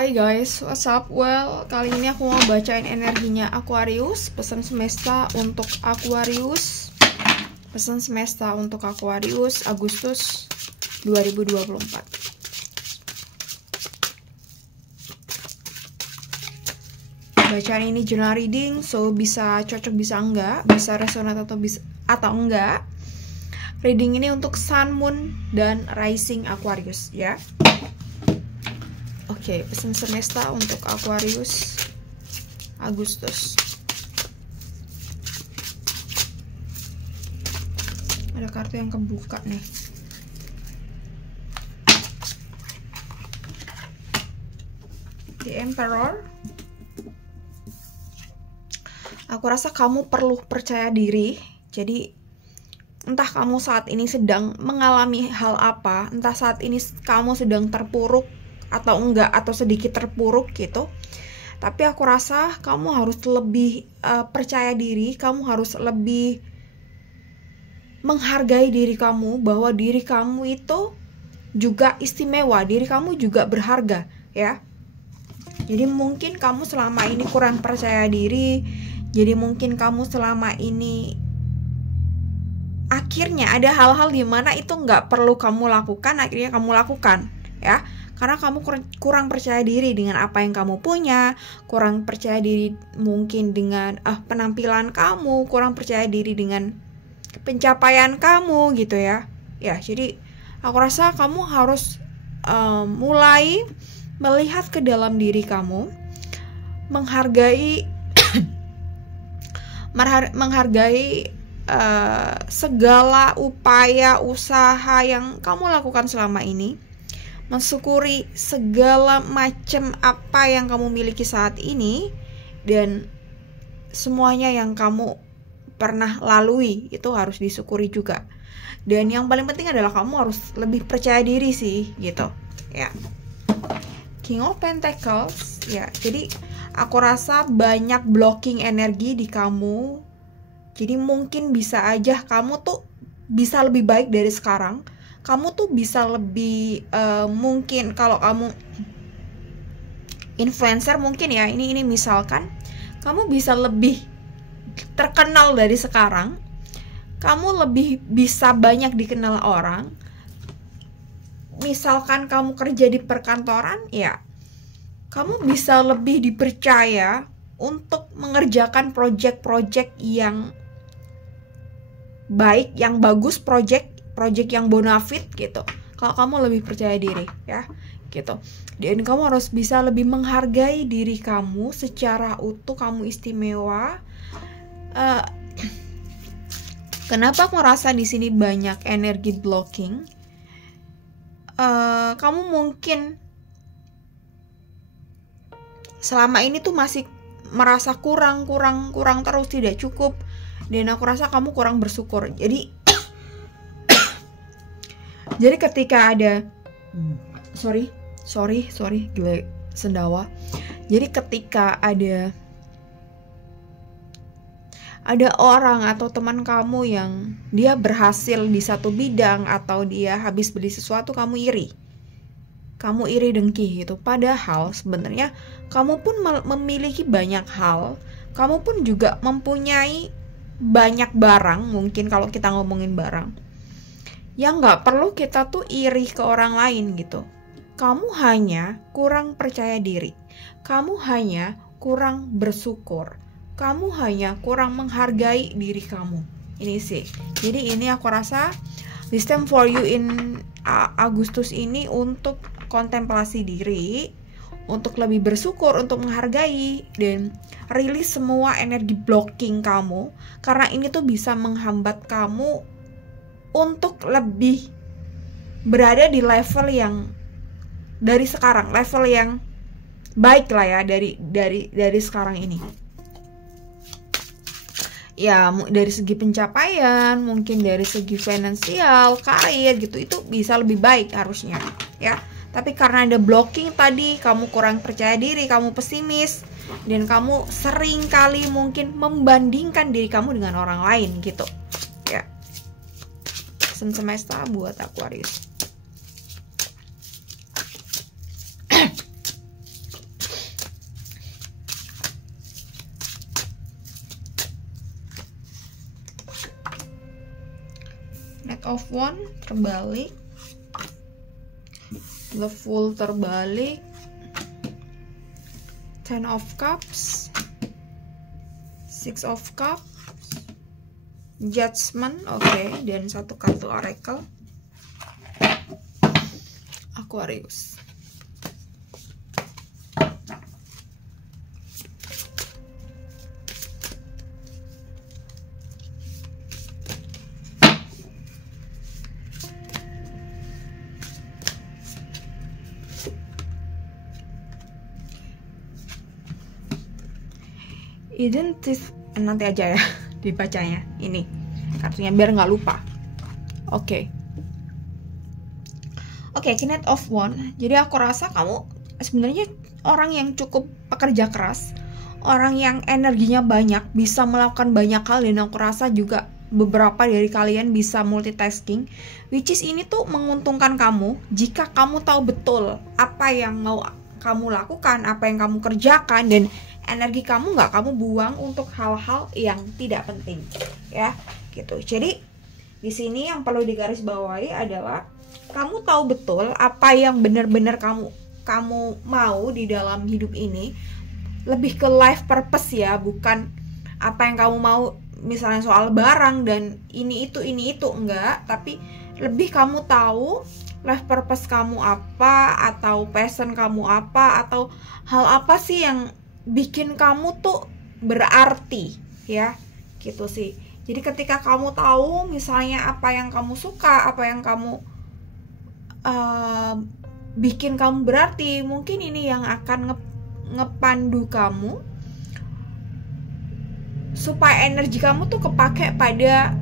Hai guys, what's up? Well, kali ini aku mau bacain energinya Aquarius. Pesan semesta untuk Aquarius. Pesan semesta untuk Aquarius Agustus 2024. Bacaan ini general reading, so bisa cocok bisa enggak, bisa resonate atau enggak. Reading ini untuk Sun, Moon, dan Rising Aquarius ya. Oke, pesan semesta untuk Aquarius Agustus. Ada kartu yang kebuka nih. The Emperor. Aku rasa kamu perlu percaya diri. Jadi entah kamu saat ini sedang mengalami hal apa, entah saat ini kamu sedang terpuruk atau enggak, atau sedikit terpuruk gitu, tapi aku rasa kamu harus lebih percaya diri, kamu harus lebih menghargai diri kamu, bahwa diri kamu itu juga istimewa, diri kamu juga berharga ya. Jadi mungkin kamu selama ini kurang percaya diri, jadi mungkin kamu selama ini akhirnya ada hal-hal dimana itu nggak perlu kamu lakukan, akhirnya kamu lakukan ya. Karena kamu kurang percaya diri dengan apa yang kamu punya, kurang percaya diri mungkin dengan penampilan kamu, kurang percaya diri dengan pencapaian kamu gitu ya. Ya, jadi aku rasa kamu harus mulai melihat ke dalam diri kamu, menghargai segala upaya usaha yang kamu lakukan selama ini. Mensyukuri segala macam apa yang kamu miliki saat ini, dan semuanya yang kamu pernah lalui itu harus disyukuri juga. Dan yang paling penting adalah kamu harus lebih percaya diri sih gitu ya. King of Pentacles ya. Jadi aku rasa banyak blocking energi di kamu. Jadi mungkin bisa aja kamu tuh bisa lebih baik dari sekarang. Kamu tuh bisa lebih mungkin kalau kamu influencer mungkin ya, ini misalkan kamu bisa lebih terkenal dari sekarang, kamu lebih bisa banyak dikenal orang. Misalkan kamu kerja di perkantoran ya, kamu bisa lebih dipercaya untuk mengerjakan project-project yang baik, yang bagus, project yang bonafit gitu. Kalau kamu lebih percaya diri ya gitu. Dan kamu harus bisa lebih menghargai diri kamu secara utuh, kamu istimewa. Kenapa aku merasa di sini banyak energi blocking? Kamu mungkin selama ini tuh masih merasa kurang terus, tidak cukup, dan aku rasa kamu kurang bersyukur. Jadi ketika ada sorry gila sendawa. Jadi ketika ada orang atau teman kamu yang dia berhasil di satu bidang atau dia habis beli sesuatu, kamu iri dengki gitu. Padahal sebenarnya kamu pun memiliki banyak hal, kamu pun juga mempunyai banyak barang. Mungkin kalau kita ngomongin barang yang nggak perlu kita tuh iri ke orang lain gitu. Kamu hanya kurang percaya diri, kamu hanya kurang bersyukur, kamu hanya kurang menghargai diri kamu. Ini sih. Jadi ini aku rasa this time for you in Agustus ini untuk kontemplasi diri, untuk lebih bersyukur, untuk menghargai dan rilis semua energi blocking kamu, karena ini tuh bisa menghambat kamu untuk lebih berada di level yang dari sekarang, level yang baik lah ya, dari sekarang ini. Ya, dari segi pencapaian, mungkin dari segi finansial, karir gitu, itu bisa lebih baik harusnya ya. Tapi karena ada blocking tadi, kamu kurang percaya diri, kamu pesimis, dan kamu sering kali mungkin membandingkan diri kamu dengan orang lain gitu ya. Pesan semesta buat Aquarius. of Wands terbalik, The Fool terbalik, Ten of Cups, Six of Cups, Judgment, oke, dan satu kartu Oracle, Aquarius. Nanti aja ya dibacanya ini kartunya biar nggak lupa. Oke, Knight of Wands. Jadi aku rasa kamu sebenarnya orang yang cukup pekerja keras, orang yang energinya banyak, bisa melakukan banyak hal, dan aku rasa juga beberapa dari kalian bisa multitasking, which is ini tuh menguntungkan kamu jika kamu tahu betul apa yang mau kamu lakukan, apa yang kamu kerjakan, dan energi kamu nggak kamu buang untuk hal-hal yang tidak penting, ya, gitu. Jadi di sini yang perlu digarisbawahi adalah kamu tahu betul apa yang benar-benar kamu mau di dalam hidup ini, lebih ke life purpose ya, bukan apa yang kamu mau misalnya soal barang dan ini itu enggak, tapi lebih kamu tahu life purpose kamu apa, atau passion kamu apa, atau hal apa sih yang bikin kamu tuh berarti, ya, gitu sih. Jadi ketika kamu tahu misalnya apa yang kamu suka, apa yang kamu bikin kamu berarti, mungkin ini yang akan ngepandu kamu supaya energi kamu tuh kepake pada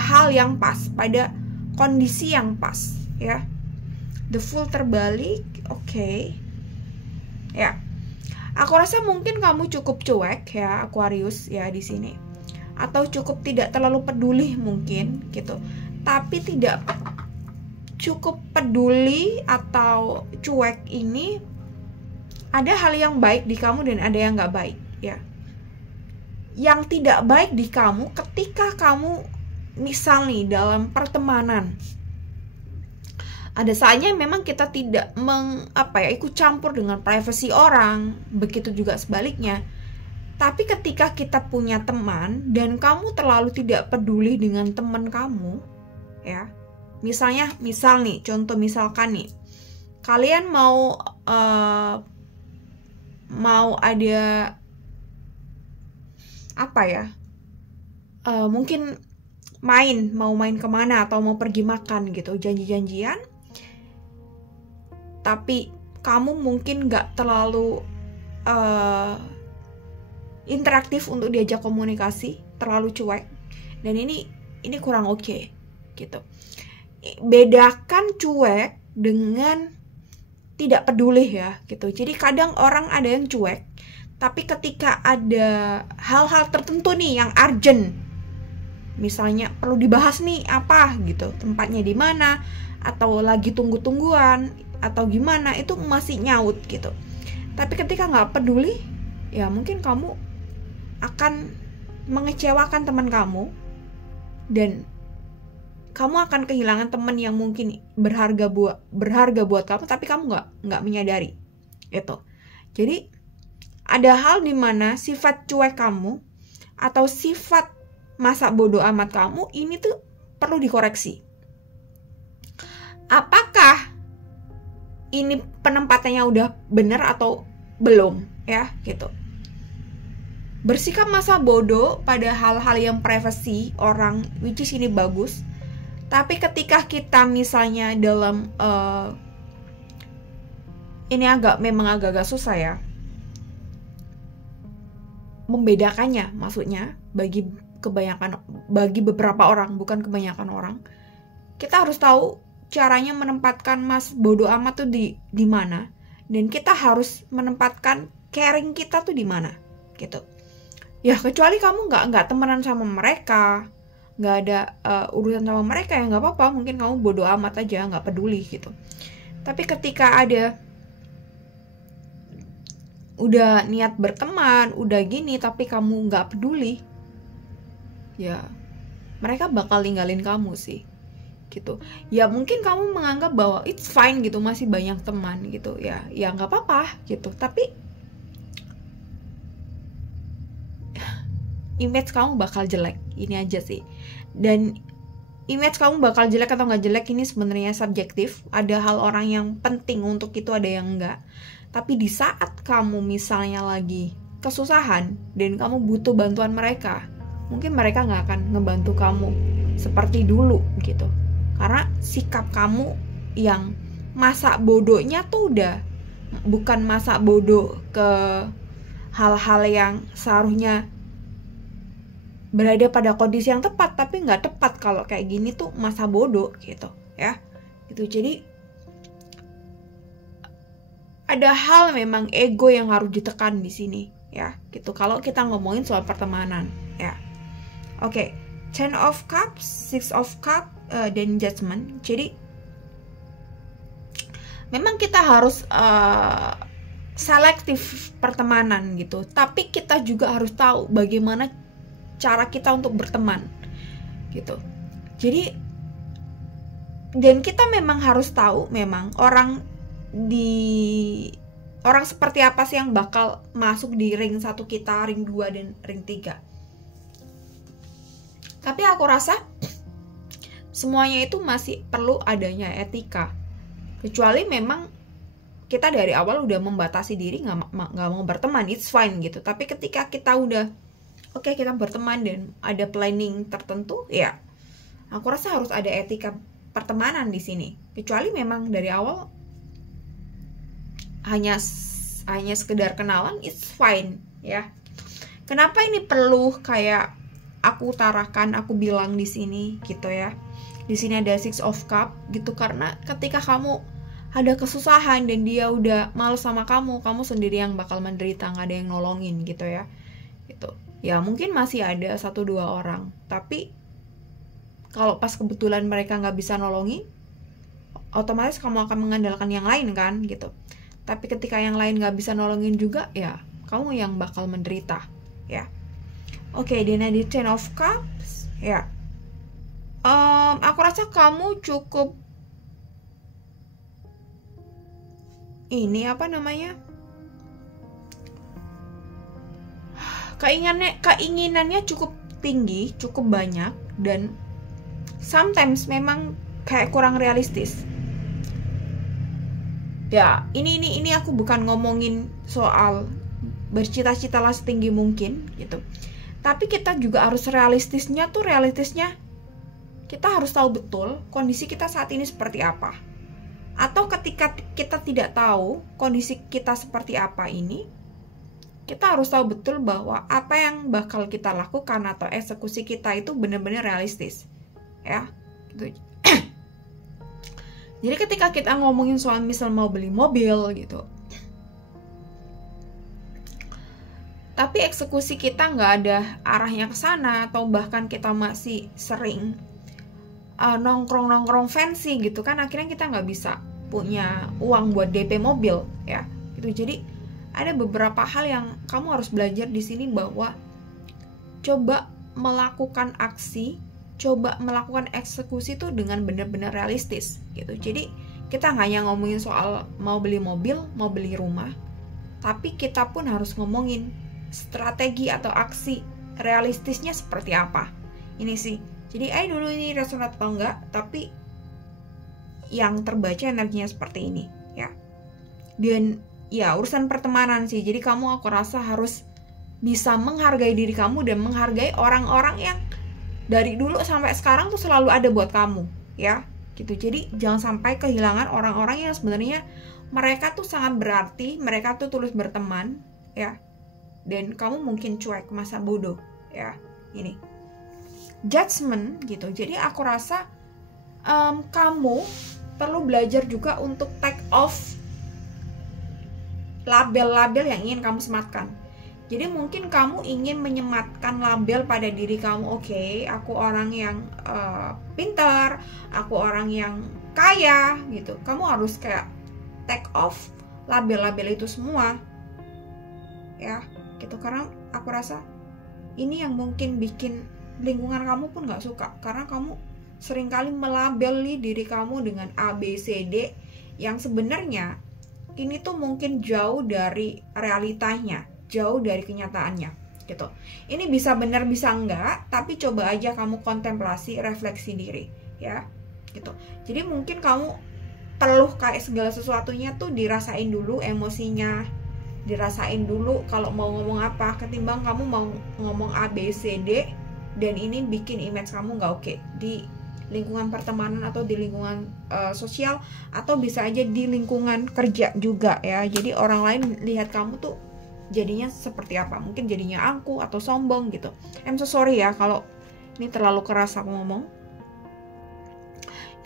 hal yang pas, pada kondisi yang pas, ya. The Fool terbalik, oke. Ya, aku rasa mungkin kamu cukup cuek ya Aquarius ya di sini, atau cukup tidak terlalu peduli mungkin gitu. Tapi tidak cukup peduli atau cuek ini, ada hal yang baik di kamu dan ada yang nggak baik ya. Yang tidak baik di kamu ketika kamu misal nih dalam pertemanan, ada saatnya memang kita tidak ikut campur dengan privasi orang, begitu juga sebaliknya. Tapi ketika kita punya teman dan kamu terlalu tidak peduli dengan teman kamu, ya, misal nih, contoh misalkan nih, kalian mau ada apa ya, mungkin mau main kemana atau mau pergi makan gitu, janjian, tapi kamu mungkin nggak terlalu interaktif untuk diajak komunikasi, terlalu cuek, dan ini kurang oke, gitu. Bedakan cuek dengan tidak peduli ya, gitu. Jadi kadang orang ada yang cuek, tapi ketika ada hal-hal tertentu nih yang urgent, misalnya perlu dibahas nih apa gitu, tempatnya di mana, atau lagi tunggu-tungguan atau gimana, itu masih nyaut gitu. Tapi ketika nggak peduli, ya mungkin kamu akan mengecewakan teman kamu, dan kamu akan kehilangan teman yang mungkin berharga buat kamu, tapi kamu nggak menyadari itu. Jadi ada hal dimana sifat cuek kamu atau sifat masa bodoh amat kamu ini tuh perlu dikoreksi. Apakah ini penempatannya udah benar atau belum, ya, gitu. Bersikap masa bodoh pada hal-hal yang privasi orang, which is ini bagus. Tapi ketika kita misalnya dalam ini memang agak susah ya membedakannya, maksudnya bagi beberapa orang, bukan kebanyakan orang. Kita harus tahu caranya menempatkan mas bodoh amat tuh di mana, dan kita harus menempatkan caring kita tuh di mana, gitu. Ya kecuali kamu nggak temenan sama mereka, nggak ada urusan sama mereka, ya nggak apa-apa, mungkin kamu bodoh amat aja, nggak peduli gitu. Tapi ketika ada udah niat berteman, udah gini, tapi kamu nggak peduli, ya mereka bakal ninggalin kamu sih gitu. Ya mungkin kamu menganggap bahwa it's fine gitu, masih banyak teman gitu, ya nggak apa-apa gitu, tapi image kamu bakal jelek, ini aja sih. Dan image kamu bakal jelek atau nggak jelek ini sebenarnya subjektif. Ada hal orang yang penting untuk itu, ada yang enggak. Tapi di saat kamu misalnya lagi kesusahan dan kamu butuh bantuan mereka, mungkin mereka nggak akan ngebantu kamu seperti dulu gitu. Karena sikap kamu yang masa bodohnya tuh udah bukan masa bodoh ke hal-hal yang seharusnya berada pada kondisi yang tepat, tapi nggak tepat. Kalau kayak gini tuh masa bodoh gitu ya gitu. Jadi ada hal memang ego yang harus ditekan di sini ya gitu, kalau kita ngomongin soal pertemanan ya. Oke, Ten of Cups, Six of Cups, dan Judgment. Jadi memang kita harus selektif pertemanan gitu, tapi kita juga harus tahu bagaimana cara kita untuk berteman gitu. Jadi dan kita memang harus tahu memang orang seperti apa sih yang bakal masuk di ring 1 kita, ring 2 dan ring 3. Tapi aku rasa semuanya itu masih perlu adanya etika. Kecuali memang kita dari awal udah membatasi diri, nggak mau berteman, it's fine gitu. Tapi ketika kita udah oke, kita berteman dan ada planning tertentu, ya aku rasa harus ada etika pertemanan di sini. Kecuali memang dari awal hanya sekedar kenalan, it's fine ya. Kenapa ini perlu kayak aku utarakan, aku bilang di sini gitu ya. Di sini ada Six of Cups gitu, karena ketika kamu ada kesusahan dan dia udah males sama kamu sendiri yang bakal menderita, nggak ada yang nolongin gitu ya. Gitu. Ya mungkin masih ada 1-2 orang, tapi kalau pas kebetulan mereka nggak bisa nolongin, otomatis kamu akan mengandalkan yang lain kan gitu. Tapi ketika yang lain nggak bisa nolongin juga, ya kamu yang bakal menderita ya. Oke, dan ada Ten of Cups ya. Aku rasa kamu cukup ini apa namanya, keinginannya cukup tinggi, cukup banyak, dan sometimes memang kayak kurang realistis. Ya, ini aku bukan ngomongin soal bercita-citalah setinggi mungkin gitu. Tapi kita juga harus realistisnya kita harus tahu betul kondisi kita saat ini seperti apa. Atau ketika kita tidak tahu kondisi kita seperti apa ini, kita harus tahu betul bahwa apa yang bakal kita lakukan atau eksekusi kita itu benar-benar realistis ya gitu. Jadi ketika kita ngomongin soal misal mau beli mobil gitu, tapi eksekusi kita nggak ada arahnya ke sana, atau bahkan kita masih sering nongkrong fancy gitu kan, akhirnya kita nggak bisa punya uang buat DP mobil ya gitu. Jadi ada beberapa hal yang kamu harus belajar di sini, bahwa coba melakukan aksi, coba melakukan eksekusi itu dengan benar-benar realistis gitu. Jadi kita nggak hanya ngomongin soal mau beli mobil, mau beli rumah, tapi kita pun harus ngomongin strategi atau aksi realistisnya seperti apa. Ini sih. Jadi dulu ini resonate atau enggak, tapi yang terbaca energinya seperti ini ya. Dan ya urusan pertemanan sih, jadi aku rasa harus bisa menghargai diri kamu dan menghargai orang-orang yang dari dulu sampai sekarang tuh selalu ada buat kamu ya gitu. Jadi jangan sampai kehilangan orang-orang yang sebenarnya mereka tuh sangat berarti, mereka tuh tulus berteman ya, dan kamu mungkin cuek, masa bodoh ya. Ini Judgment gitu. Jadi aku rasa kamu perlu belajar juga untuk take off label-label yang ingin kamu sematkan. Jadi mungkin kamu ingin menyematkan label pada diri kamu, oke, aku orang yang pintar, aku orang yang kaya gitu. Kamu harus kayak take off label-label itu semua ya gitu. Karena aku rasa ini yang mungkin bikin lingkungan kamu pun nggak suka, karena kamu seringkali melabeli diri kamu dengan A, B, C, D yang sebenarnya ini tuh mungkin jauh dari realitanya, jauh dari kenyataannya gitu. Ini bisa benar bisa enggak, tapi coba aja kamu kontemplasi, refleksi diri ya gitu. Jadi mungkin kamu perlu kayak segala sesuatunya tuh dirasain dulu emosinya, dirasain dulu kalau mau ngomong apa, ketimbang kamu mau ngomong A, B, C, D dan ini bikin image kamu nggak oke di lingkungan pertemanan atau di lingkungan sosial, atau bisa aja di lingkungan kerja juga ya. Jadi orang lain lihat kamu tuh jadinya seperti apa, mungkin jadinya angkuh atau sombong gitu. I'm so sorry ya kalau ini terlalu keras aku ngomong.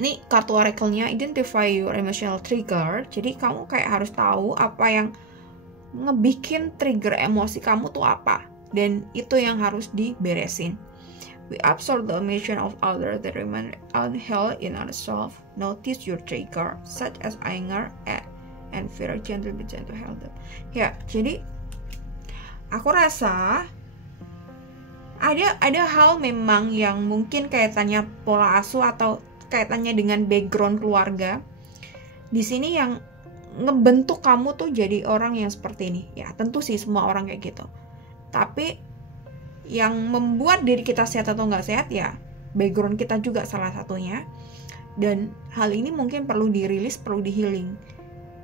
Ini kartu oracle-nya, identify your emotional trigger. Jadi kamu kayak harus tahu apa yang ngebikin trigger emosi kamu tuh apa, dan itu yang harus diberesin. We absorb the emotion of others that remain unheld in ourselves. Notice your trigger, such as anger and fear. Gently handle. Ya, jadi aku rasa ada hal memang yang mungkin kaitannya pola asuh atau kaitannya dengan background keluarga di sini yang ngebentuk kamu tuh jadi orang yang seperti ini. Ya, tentu sih semua orang kayak gitu. Tapi yang membuat diri kita sehat atau nggak sehat ya background kita juga salah satunya, dan hal ini mungkin perlu dirilis, perlu di-healing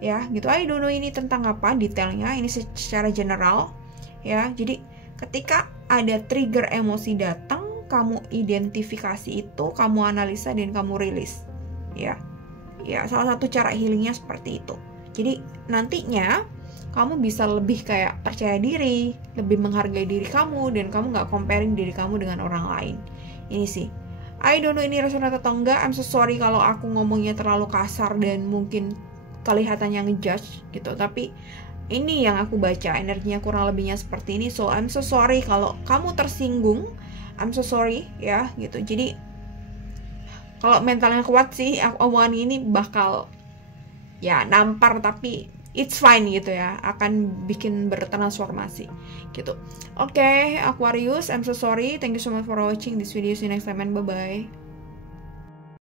ya gitu. I don't know ini tentang apa detailnya, ini secara general ya. Jadi ketika ada trigger emosi datang, kamu identifikasi itu, kamu analisa dan kamu rilis ya. Ya, salah satu cara healingnya seperti itu. Jadi nantinya kamu bisa lebih kayak percaya diri, lebih menghargai diri kamu, dan kamu gak comparing diri kamu dengan orang lain. Ini sih, I don't know ini resonate atau enggak. I'm so sorry kalau aku ngomongnya terlalu kasar dan mungkin kelihatannya ngejudge gitu. Tapi ini yang aku baca, energinya kurang lebihnya seperti ini. So I'm so sorry kalau kamu tersinggung. I'm so sorry ya gitu. Jadi kalau mentalnya kuat sih, omongan ini bakal ya nampar, tapi it's fine gitu ya, akan bikin bertransformasi gitu. Oke, Aquarius, I'm so sorry. Thank you so much for watching this video. See you next time and bye bye.